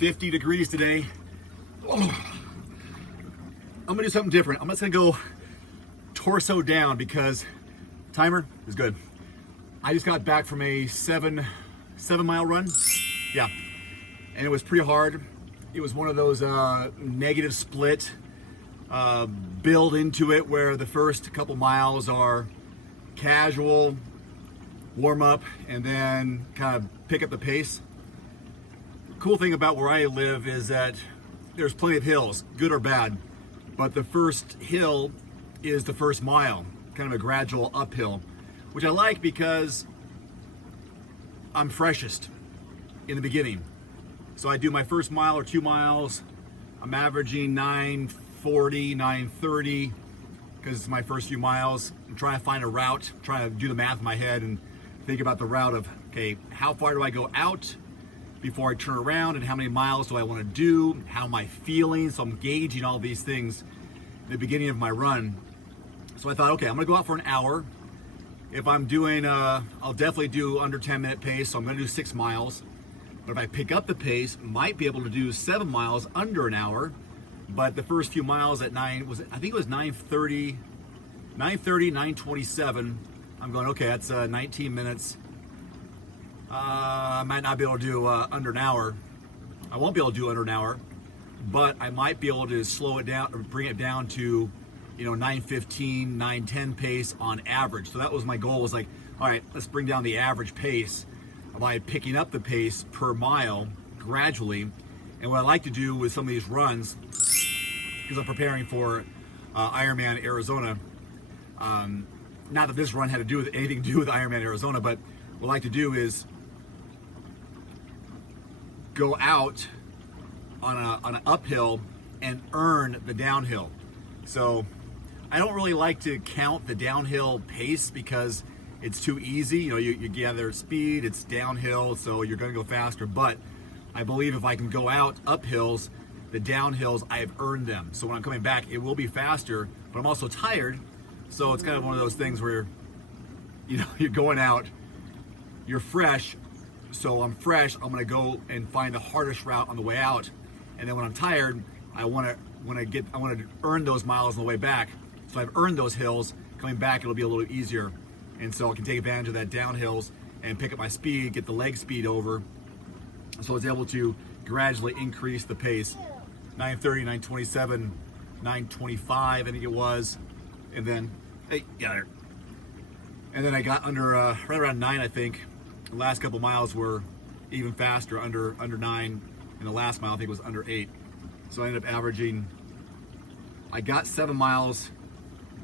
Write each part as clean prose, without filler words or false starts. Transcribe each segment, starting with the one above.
50 degrees today. Oh. I'm gonna do something different. I'm just gonna go torso down because timer is good. I just got back from a seven mile run. Yeah, and it was pretty hard. It was one of those negative split build into it where the first couple miles are casual, warm up, and then kind of pick up the pace. Cool thing about where I live is that there's plenty of hills, good or bad, but the first hill is the first mile, kind of a gradual uphill, which I like because I'm freshest in the beginning. So I do my first mile or 2 miles, I'm averaging 9:40, 9:30, because it's my first few miles. I'm trying to find a route, trying to do the math in my head and think about the route of, okay, how far do I go out before I turn around, and how many miles do I want to do? How am I feeling? So I'm gauging all these things at the beginning of my run. So I thought, okay, I'm gonna go out for an hour. If I'm doing, I'll definitely do under 10-minute pace, so I'm gonna do 6 miles. But if I pick up the pace, might be able to do 7 miles under an hour. But the first few miles at I think it was 9:30, 9:27. I'm going, okay, that's 19 minutes. I might not be able to do under an hour. I won't be able to do under an hour, but I might be able to slow it down or bring it down to, 9:15, 9:10 pace on average. So that was my goal, was like, all right, let's bring down the average pace by picking up the pace per mile gradually. And what I like to do with some of these runs, because I'm preparing for Ironman Arizona, not that this run had anything to do with Ironman Arizona, but what I like to do is go out on an uphill and earn the downhill. So I don't really like to count the downhill pace because it's too easy. You gather speed, it's downhill, so you're going to go faster. But I believe if I can go out up hills, the downhills, I have earned them. So when I'm coming back, it will be faster, but I'm also tired. So it's kind of one of those things where, you're going out, you're fresh. So I'm fresh, I'm gonna go and find the hardest route on the way out. And then when I'm tired, I wanna earn those miles on the way back. So I've earned those hills. Coming back, it'll be a little easier. And so I can take advantage of that downhills and pick up my speed, get the leg speed over. So I was able to gradually increase the pace. 9:30, 9:27, 9:25, I think it was. And then, hey, got her. And then I got under, right around 9, I think. The last couple miles were even faster, under 9. And the last mile, I think, was under 8. So I ended up averaging, I got 7 miles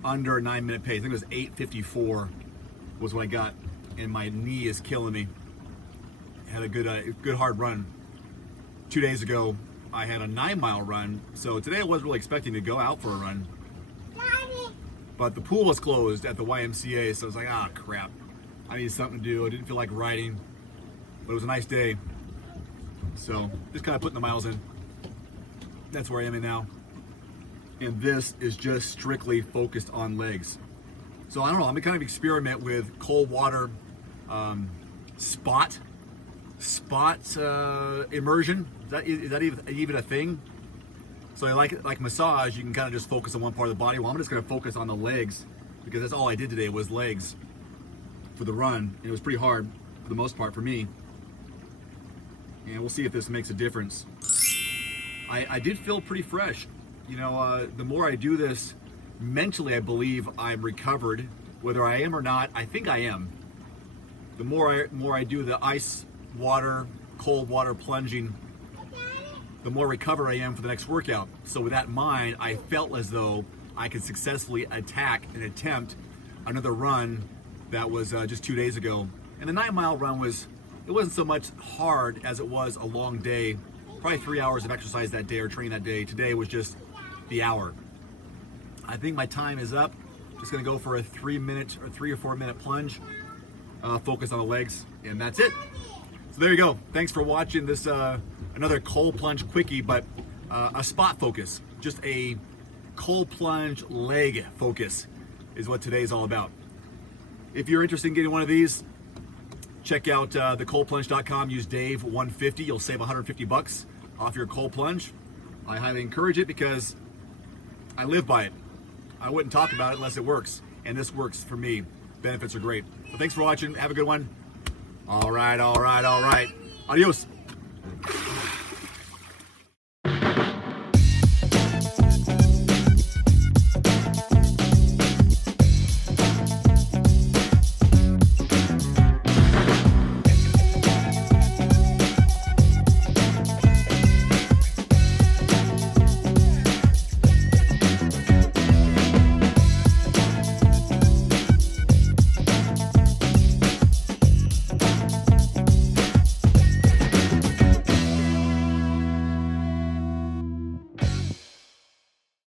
under a 9-minute pace. I think it was 8:54 was what I got. And my knee is killing me. I had a good hard run. 2 days ago, I had a 9-mile run. So today I wasn't really expecting to go out for a run. But the pool was closed at the YMCA, so I was like, crap. I need something to do. I didn't feel like riding, but it was a nice day. So just kind of putting the miles in. That's where I am in now. And this is just strictly focused on legs. So I don't know, I'm gonna kind of experiment with cold water spot immersion. Is that even a thing? So I like massage, you can kind of just focus on one part of the body. Well, I'm just gonna focus on the legs because that's all I did today was legs for the run. It was pretty hard for the most part for me. And we'll see if this makes a difference. I did feel pretty fresh. The more I do this, mentally I believe I'm recovered. Whether I am or not, I think I am. The more I do the ice water, cold water plunging, the more recovered I am for the next workout. So with that in mind, I felt as though I could successfully attempt another run that was just 2 days ago. And the 9-mile run it wasn't so much hard as it was a long day, probably 3 hours of exercise that day or training that day. Today was just the hour. I think my time is up. Just gonna go for a 3 or 4 minute plunge, focus on the legs, and that's it. So there you go. Thanks for watching this, another cold plunge quickie, but a spot focus, just a cold plunge leg focus is what today's all about. If you're interested in getting one of these, check out thecoldplunge.com. Use Dave150. You'll save $150 off your cold plunge, I highly encourage it because I live by it. I wouldn't talk about it unless it works, and this works for me. Benefits are great. So thanks for watching. Have a good one. All right. Adios.